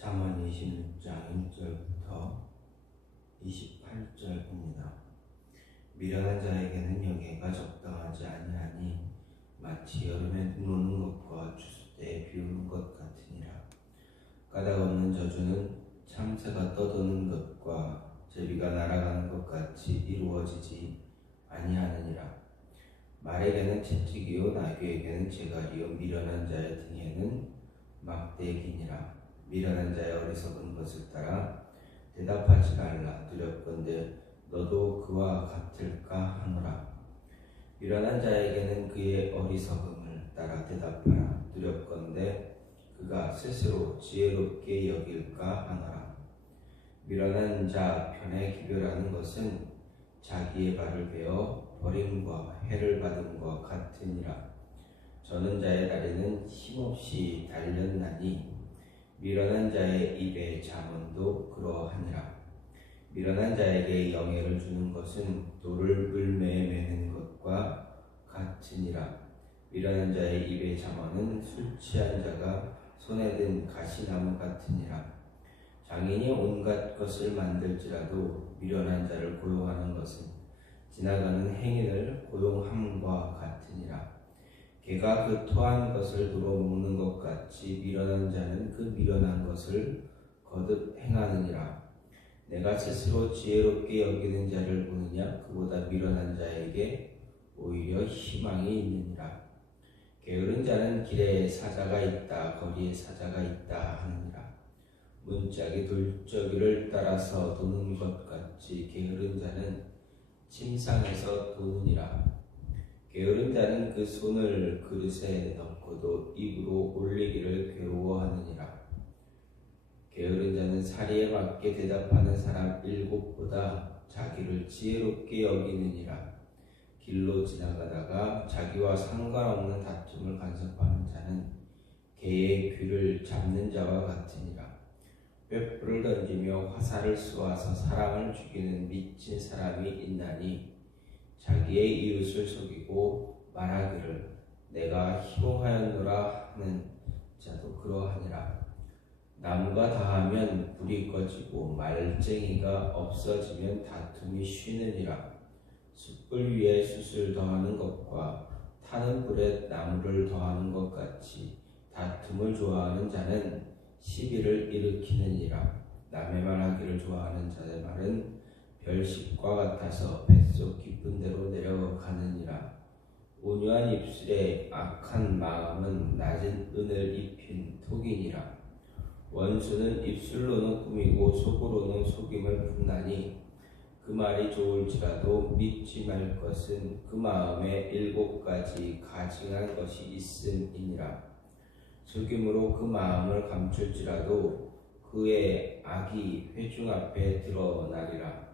잠언 26장 1절부터 28절입니다. 미련한 자에게는 영예가 적당하지 아니하니 마치 여름에 눈 오는 것과 추수 때에 비 오는 것 같으니라. 까닭 없는 저주는 참새가 떠도는 것과 제비가 날아가는 것 같이 이루어지지 아니하느니라. 말에게는 채찍이요 나귀에게는 재갈이요 미련한 자의 등에는 막대기니라. 미련한 자의 어리석은 것을 따라 대답하지 말라. 두렵건대 너도 그와 같을까 하노라. 미련한 자에게는 그의 어리석음을 따라 대답하라. 두렵건대 그가 스스로 지혜롭게 여길까 하노라. 미련한 자 편에 기별하는 것은 자기의 발을 베어 버림과 해를 받음과 같으니라. 저는 자의 다리는 힘없이 달렸나니 미련한 자의 입의 잠언도 그러하니라. 미련한 자에게 영예를 주는 것은 돌을 물매에 매는 것과 같으니라. 미련한 자의 입의 잠언은 술 취한 자가 손에 든 가시나무 같으니라. 장인이 온갖 것을 만들지라도 미련한 자를 고용하는 것은 지나가는 행인을 고용함과 같으니라. 개가 그 토한 것을 도로 먹는 것 같이 미련한 자는 그 미련한 것을 거듭 행하느니라. 내가 스스로 지혜롭게 여기는 자를 보느냐? 그보다 미련한 자에게 오히려 희망이 있느니라. 게으른 자는 길에 사자가 있다, 거리에 사자가 있다 하느니라. 문짝이 돌저귀를 따라서 도는 것 같이 게으른 자는 침상에서 도느니라. 게으른 자는 그 손을 그릇에 넣고도 입으로 올리기를 괴로워하느니라. 게으른 자는 사리에 맞게 대답하는 사람 7보다 자기를 지혜롭게 여기느니라. 길로 지나가다가 자기와 상관없는 다툼을 간섭하는 자는 개의 귀를 잡는 자와 같으니라. 횃불을 던지며 화살을 쏘아서 사람을 죽이는 미친 사람이 있나니 자기의 이웃을 속이고 말하기를 내가 희롱하였노라 하는 자도 그러하니라. 나무가 다하면 불이 꺼지고 말쟁이가 없어지면 다툼이 쉬느니라. 숯불 위에 숯을 더하는 것과 타는 불에 나무를 더하는 것 같이 다툼을 좋아하는 자는 시비를 일으키느니라. 남의 말하기를 좋아하는 자의 말은 별식과 같아서 뱃속 깊은 데로 내려가느니라. 온유한 입술에 악한 마음은 낮은 은을 입힌 톡이니라. 원수는 입술로는 꾸미고 속으로는 속임을 품나니 그 말이 좋을지라도 믿지 말 것은 그 마음에 7가지 가증한 것이 있음이니라. 속임으로 그 마음을 감출지라도 그의 악이 회중 앞에 드러나리라.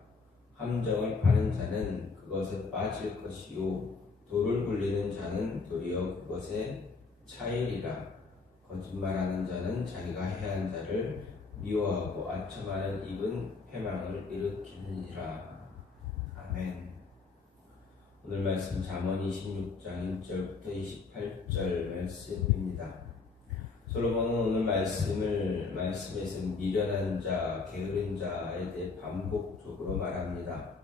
함정을 파는 자는 그것에 빠질 것이요 돌을 굴리는 자는 도리어 그것에 차이리라. 거짓말하는 자는 자기가 해한 자를 미워하고 아첨하는 입은 패망을 일으키느니라. 아멘. 오늘 말씀 잠언 26장 1절부터 28절 말씀입니다. 솔로몬은 오늘 말씀에서 미련한 자, 게으른 자에 대해 반복적으로 말합니다.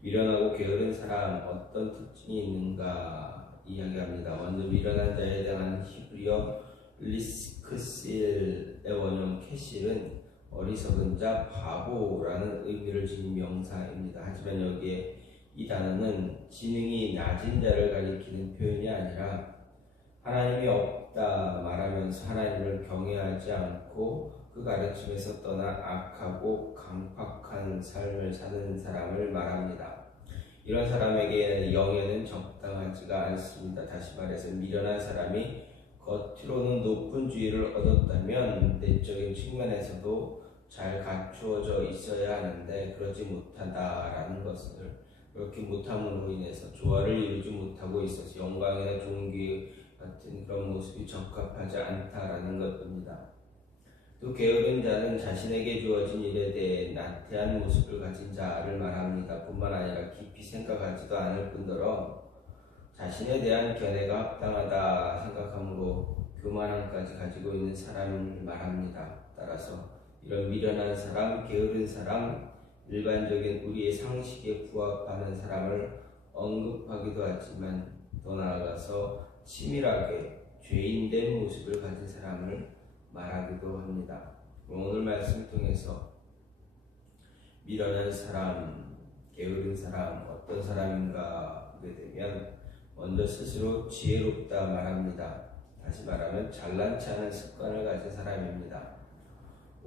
미련하고 게으른 사람 어떤 특징이 있는가 이야기합니다. 먼저 미련한 자에 대한 히브리어 리스크실의 원형 캐실은 어리석은 자, 바보라는 의미를 지닌 명사입니다. 하지만 여기에 이 단어는 지능이 낮은 자를 가리키는 표현이 아니라 하나님이 없다 말하면서 하나님을 경외하지 않고 그 가르침에서 떠나 악하고 강팍한 삶을 사는 사람을 말합니다. 이런 사람에게 영예는 적당하지가 않습니다. 다시 말해서 미련한 사람이 겉으로는 높은 지위를 얻었다면 내적인 측면에서도 잘 갖추어져 있어야 하는데 그러지 못한다라는 것을, 그렇게 못함으로 인해서 조화를 이루지 못하고 있어서 영광이나 존귀 같은 그런 모습이 적합하지 않다라는 것입니다. 또 게으른 자는 자신에게 주어진 일에 대해 나태한 모습을 가진 자를 말합니다. 뿐만 아니라 깊이 생각하지도 않을 뿐더러 자신에 대한 견해가 합당하다 생각함으로 교만함까지 가지고 있는 사람을 말합니다. 따라서 이런 미련한 사람, 게으른 사람, 일반적인 우리의 상식에 부합하는 사람을 언급하기도 하지만 더 나아가서 치밀하게 죄인된 모습을 가진 사람을 말하기도 합니다. 오늘 말씀 통해서 미련한 사람, 게으른 사람, 어떤 사람인가 보게 되면 먼저 스스로 지혜롭다 말합니다. 다시 말하면 잘난치 않은 습관을 가진 사람입니다.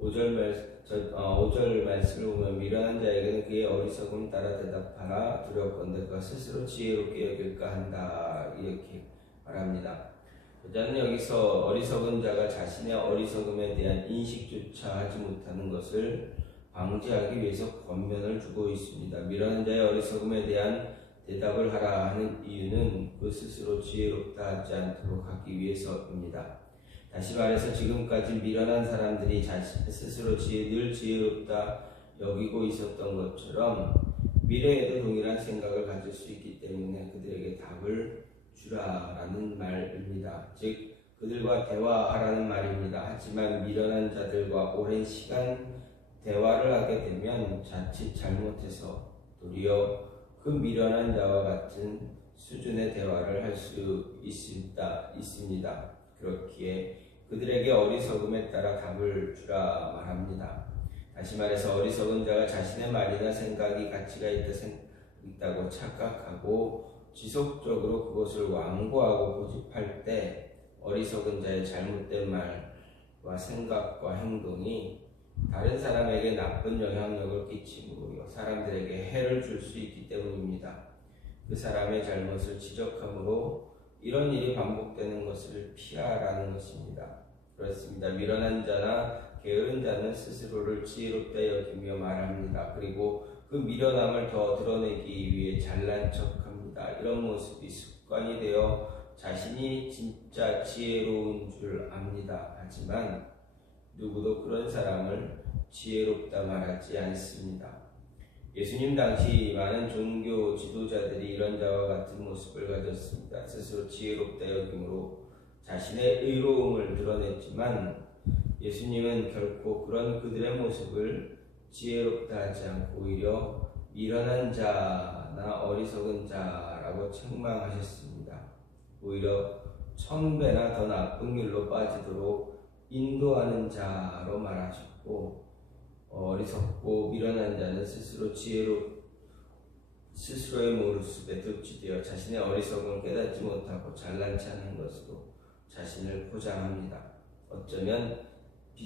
5절 말씀을 보면 미련한 자에게는 그의 어리석음 따라 대답하라 두렵건대 그가 스스로 지혜롭게 여길까 한다 이렇게 말합니다. 저자는 여기서 어리석은 자가 자신의 어리석음에 대한 인식조차 하지 못하는 것을 방지하기 위해서 권면을 주고 있습니다. 미련한 자의 어리석음에 대한 대답을 하라 하는 이유는 그 스스로 지혜롭다 하지 않도록 하기 위해서입니다. 다시 말해서 지금까지 미련한 사람들이 자신 스스로 늘 지혜롭다 여기고 있었던 것처럼 미래에도 동일한 생각을 가질 수 있기 때문에 그들에게 답을 주라라는 말입니다. 즉 그들과 대화하라는 말입니다. 하지만 미련한 자들과 오랜 시간 대화를 하게 되면 자칫 잘못해서 도리어 그 미련한 자와 같은 수준의 대화를 할 수 있습니다. 그렇기에 그들에게 어리석음에 따라 답을 주라 말합니다. 다시 말해서 어리석은 자가 자신의 말이나 생각이 가치가 있다고 착각하고 지속적으로 그것을 완고하고 고집할 때 어리석은 자의 잘못된 말과 생각과 행동이 다른 사람에게 나쁜 영향력을 끼치므로 사람들에게 해를 줄 수 있기 때문입니다. 그 사람의 잘못을 지적함으로 이런 일이 반복되는 것을 피하라는 것입니다. 그렇습니다. 미련한 자나 게으른 자는 스스로를 지혜롭다 여기며 말합니다. 그리고 그 미련함을 더 드러내기 위해 잘난 척합니다. 이런 모습이 습관이 되어 자신이 진짜 지혜로운 줄 압니다. 하지만 누구도 그런 사람을 지혜롭다 말하지 않습니다. 예수님 당시 많은 종교 지도자들이 이런 자와 같은 모습을 가졌습니다. 스스로 지혜롭다 여김으로 자신의 의로움을 드러냈지만 예수님은 결코 그런 그들의 모습을 지혜롭다 하지 않고 오히려 미련한 자나 어리석은 자라고 책망하셨습니다. 오히려 1000배나 더 나쁜 길로 빠지도록 인도하는 자로 말하셨고 어리석고 미련한 자는 스스로의 모습에 득취되어 자신의 어리석음을 깨닫지 못하고 잘난치 않은 것으로 자신을 포장합니다. 어쩌면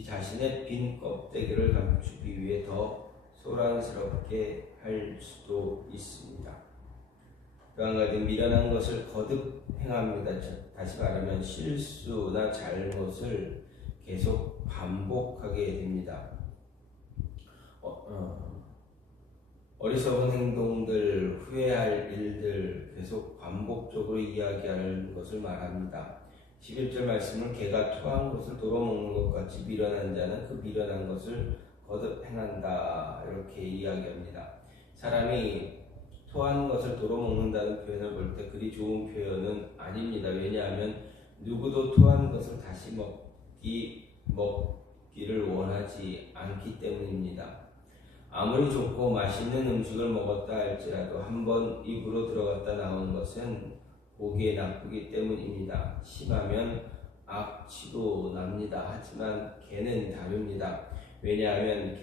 자신의 빈 껍데기를 감추기 위해 더 소란스럽게 할 수도 있습니다. 또한 가지 미련한 것을 거듭 행합니다. 다시 말하면 실수나 잘못을 계속 반복하게 됩니다. 어리석은 행동들, 후회할 일들 계속 반복적으로 이야기하는 것을 말합니다. 11절 말씀은 개가 토한 것을 도로 먹는 것 같이 미련한 자는 그 미련한 것을 거듭 행한다 이렇게 이야기합니다. 사람이 토한 것을 도로 먹는다는 표현을 볼 때 그리 좋은 표현은 아닙니다. 왜냐하면 누구도 토한 것을 다시 먹기를 원하지 않기 때문입니다. 아무리 좋고 맛있는 음식을 먹었다 할지라도 한번 입으로 들어갔다 나온 것은 보기에 나쁘기 때문입니다. 심하면 악취도 납니다. 하지만 개는 다릅니다. 왜냐하면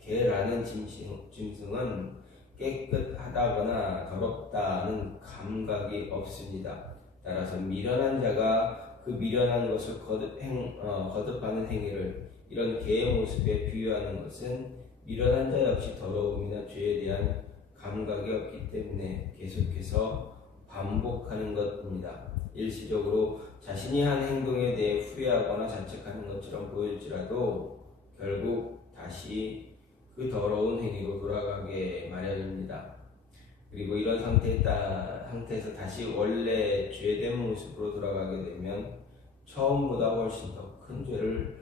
개라는 짐승은 깨끗하다거나 더럽다는 감각이 없습니다. 따라서 미련한 자가 그 미련한 것을 거듭하는 행위를 이런 개의 모습에 비유하는 것은 미련한 자 역시 더러움이나 죄에 대한 감각이 없기 때문에 계속해서 반복하는 것입니다. 일시적으로 자신이 한 행동에 대해 후회하거나 자책하는 것처럼 보일지라도 결국 다시 그 더러운 행위로 돌아가게 마련입니다. 그리고 이런 상태에서 다시 원래 죄된 모습으로 돌아가게 되면 처음보다 훨씬 더 큰 죄를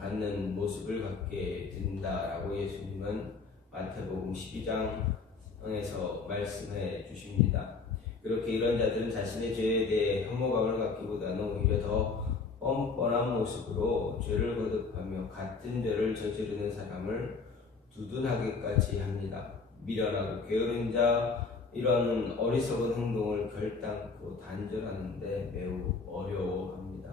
갖는 모습을 갖게 된다라고 예수님은 마태복음 12장에서 말씀해 주십니다. 그렇게 이런 자들은 자신의 죄에 대해 혐오감을 갖기보다는 오히려 더 뻔뻔한 모습으로 죄를 거듭하며 같은 죄를 저지르는 사람을 두둔하게까지 합니다. 미련하고 게으른 자, 이런 어리석은 행동을 결단코 단절하는데 매우 어려워합니다.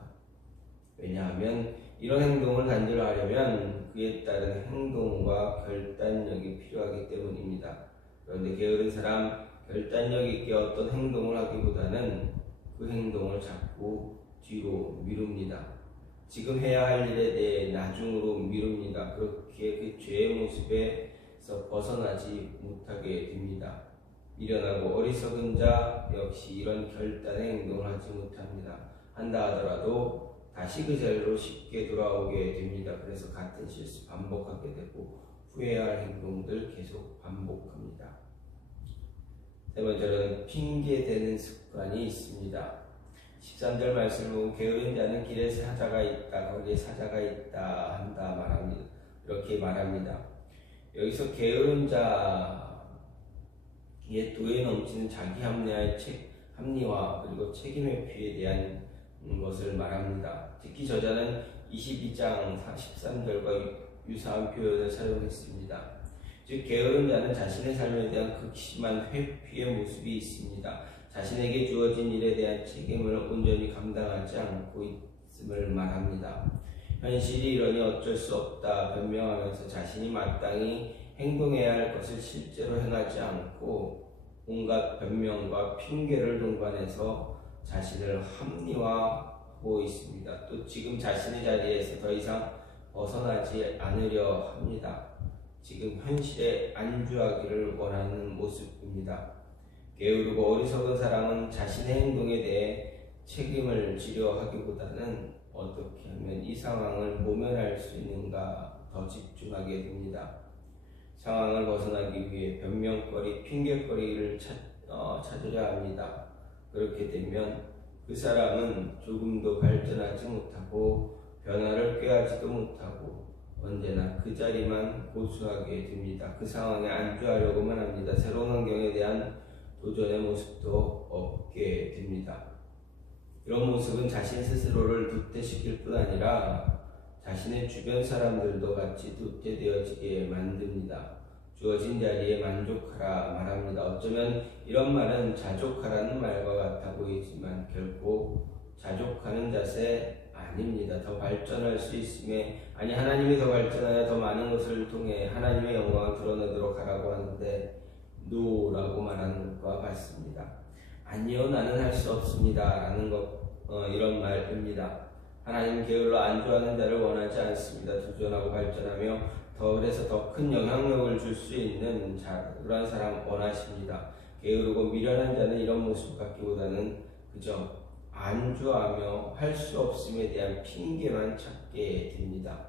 왜냐하면 이런 행동을 단절하려면 그에 따른 행동과 결단력이 필요하기 때문입니다. 그런데 게으른 사람, 결단력 있게 어떤 행동을 하기보다는 그 행동을 자꾸 뒤로 미룹니다. 지금 해야 할 일에 대해 나중으로 미룹니다. 그렇게 그 죄의 모습에서 벗어나지 못하게 됩니다. 미련하고 어리석은 자 역시 이런 결단의 행동을 하지 못합니다. 한다 하더라도 다시 그 자리로 쉽게 돌아오게 됩니다. 그래서 같은 실수 반복하게 되고 후회해야 할 행동들 계속 반복합니다. 세 번째로는 핑계대는 습관이 있습니다. 13절 말씀을 보면 게으른 자는 길에 사자가 있다, 거기에 사자가 있다 한다 말합니다. 이렇게 말합니다. 여기서 게으른 자의 도에 넘치는 자기 합리화 그리고 책임의 피에 대한 것을 말합니다. 특히 저자는 22장 43절과 유사한 표현을 사용했습니다. 즉 게으른 자는 자신의 삶에 대한 극심한 회피의 모습이 있습니다. 자신에게 주어진 일에 대한 책임을 온전히 감당하지 않고 있음을 말합니다. 현실이 이러니 어쩔 수 없다 변명하면서 자신이 마땅히 행동해야 할 것을 실제로 행하지 않고 온갖 변명과 핑계를 동반해서 자신을 합리화하고 있습니다. 또 지금 자신의 자리에서 더 이상 벗어나지 않으려 합니다. 지금 현실에 안주하기를 원하는 모습입니다. 게으르고 어리석은 사람은 자신의 행동에 대해 책임을 지려 하기보다는 어떻게 하면 이 상황을 모면할 수 있는가 더 집중하게 됩니다. 상황을 벗어나기 위해 변명거리, 핑계거리를 찾으려 합니다. 그렇게 되면 그 사람은 조금도 발전하지 못하고 변화를 꾀하지도 못하고 언제나 그 자리만 고수하게 됩니다. 그 상황에 안주하려고만 합니다. 새로운 환경에 대한 도전의 모습도 없게 됩니다. 이런 모습은 자신 스스로를 도태시킬 뿐 아니라 자신의 주변 사람들도 같이 도태되어지게 만듭니다. 주어진 자리에 만족하라 말합니다. 어쩌면 이런 말은 자족하라는 말과 같아 보이지만 결코 자족하는 자세 아닙니다. 더 발전할 수 있음에 하나님이 더 발전하여 더 많은 것을 통해 하나님의 영광을 드러내도록 하라고 하는데 노라고 말하는 것과 같습니다. 아니요, 나는 할 수 없습니다 라는 이런 말입니다. 하나님은 게을러 안주하는 자를 원하지 않습니다. 도전하고 발전하며 그래서 더 큰 영향력을 줄 수 있는 그런 사람 원하십니다. 게으르고 미련한 자는 이런 모습 같기보다는 그저 안주하며 할 수 없음에 대한 핑계만 찾게 됩니다.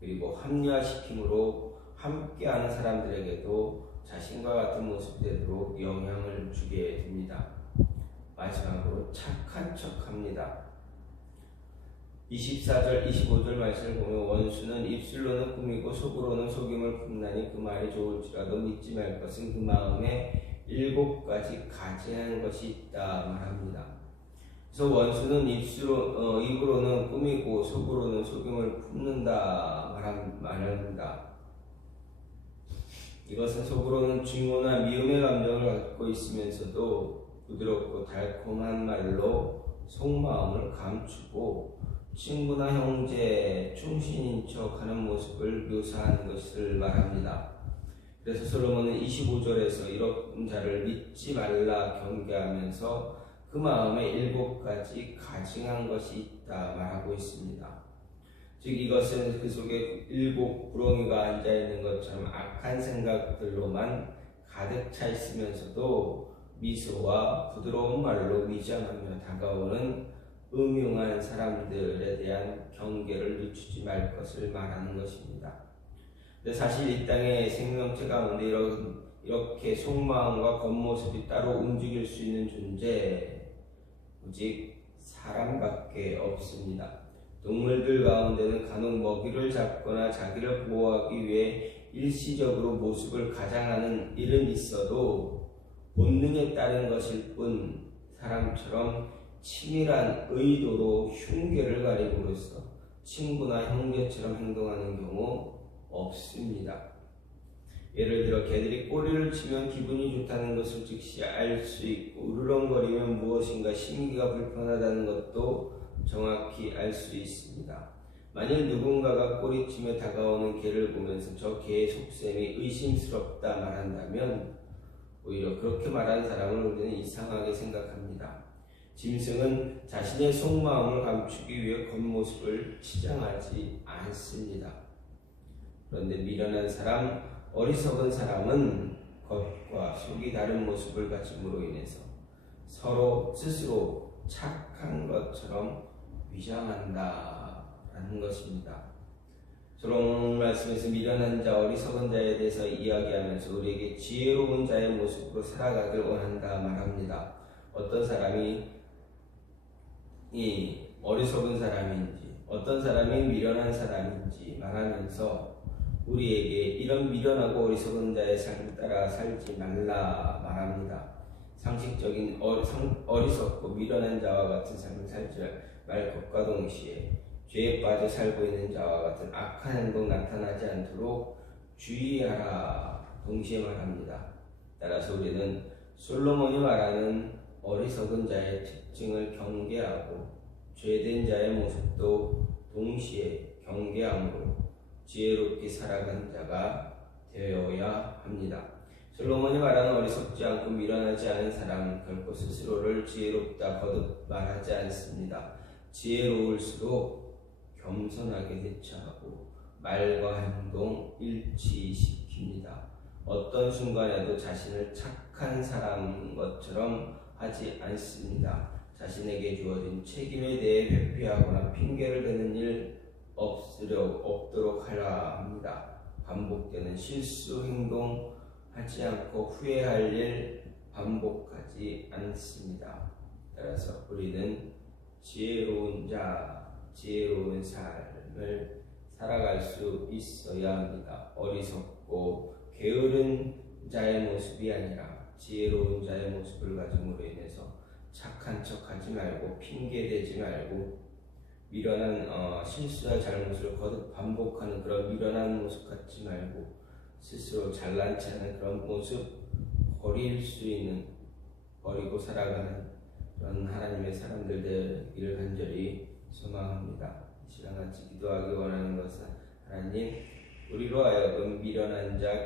그리고 합리화시킴으로 함께하는 사람들에게도 자신과 같은 모습이 되도록 영향을 주게 됩니다. 마지막으로 착한 척합니다. 24절, 25절 말씀을 보면 원수는 입술로는 꾸미고 속으로는 속임을 품나니 그 말이 좋을지라도 믿지 말 것은 그 마음에 7가지 가증한 것이 있다 말합니다. 그래서 원수는 입으로는 꾸미고 속으로는 속임을 품는다 말합니다. 이것은 속으로는 증오나 미움의 감정을 갖고 있으면서도 부드럽고 달콤한 말로 속마음을 감추고 친구나 형제, 충신인 척하는 모습을 묘사하는 것을 말합니다. 그래서 솔로몬은 25절에서 이런 자를 믿지 말라 경계하면서 그 마음에 7가지 가증한 것이 있다 말하고 있습니다. 즉 이것은 그 속에 7 구렁이가 앉아있는 것처럼 악한 생각들로만 가득 차 있으면서도 미소와 부드러운 말로 위장하며 다가오는 음흉한 사람들에 대한 경계를 늦추지 말 것을 말하는 것입니다. 근데 사실 이 땅의 생명체 가운데 이렇게 속마음과 겉모습이 따로 움직일 수 있는 존재 오직 사람밖에 없습니다. 동물들 가운데는 간혹 먹이를 잡거나 자기를 보호하기 위해 일시적으로 모습을 가장하는 일은 있어도 본능에 따른 것일 뿐 사람처럼 치밀한 의도로 흉계를 가림으로써 친구나 형제처럼 행동하는 경우 없습니다. 예를 들어 개들이 꼬리를 치면 기분이 좋다는 것을 즉시 알 수 있고 으르렁거리면 무엇인가 심기가 불편하다는 것도 정확히 알 수 있습니다. 만일 누군가가 꼬리치며 다가오는 개를 보면서 저 개의 속셈이 의심스럽다 말한다면 오히려 그렇게 말하는 사람을 우리는 이상하게 생각합니다. 짐승은 자신의 속마음을 감추기 위해 겉모습을 치장하지 않습니다. 그런데 미련한 사람, 어리석은 사람은 겉과 속이 다른 모습을 가짐으로 인해서 서로 스스로 착한 것처럼 위장한다라는 것입니다. 솔로몬 말씀에서 미련한 자, 어리석은 자에 대해서 이야기하면서 우리에게 지혜로운 자의 모습으로 살아가길 원한다 말합니다. 어떤 사람이 이 어리석은 사람인지 어떤 사람이 미련한 사람인지 말하면서 우리에게 이런 미련하고 어리석은 자의 삶을 따라 살지 말라 말합니다. 상식적인 어리석고 미련한 자와 같은 삶을 살지 말 것과 동시에 죄에 빠져 살고 있는 자와 같은 악한 행동 나타나지 않도록 주의하라 동시에 말합니다. 따라서 우리는 솔로몬이 말하는 어리석은 자의 특징을 경계하고 죄된 자의 모습도 동시에 경계함으로 지혜롭게 살아간 자가 되어야 합니다. 솔로몬이 말하는 어리석지 않고 미련하지 않은 사람은 결코 스스로를 지혜롭다 거듭 말하지 않습니다. 지혜로울수록 겸손하게 대처하고 말과 행동 일치시킵니다. 어떤 순간에도 자신을 착한 사람인 것처럼 하지 않습니다. 자신에게 주어진 책임에 대해 회피하거나 핑계를 대는 일 없도록 하라 합니다. 반복되는 실수 행동 하지 않고 후회할 일 반복하지 않습니다. 따라서 우리는 지혜로운 자, 지혜로운 삶을 살아갈 수 있어야 합니다. 어리석고 게으른 자의 모습이 아니라 지혜로운 자의 모습을 가짐으로 인해서 착한 척하지 말고 핑계대지 말고 미련한 실수와 잘못을 거듭 반복하는 그런 미련한 모습 갖지 말고 스스로 잘난치 않은 그런 모습 버리고 살아가는 그런 하나님의 사람들 되기를 간절히 소망합니다. 이 시간 같이 기도하기 원하는 것은 하나님, 우리로 하여금 미련한 자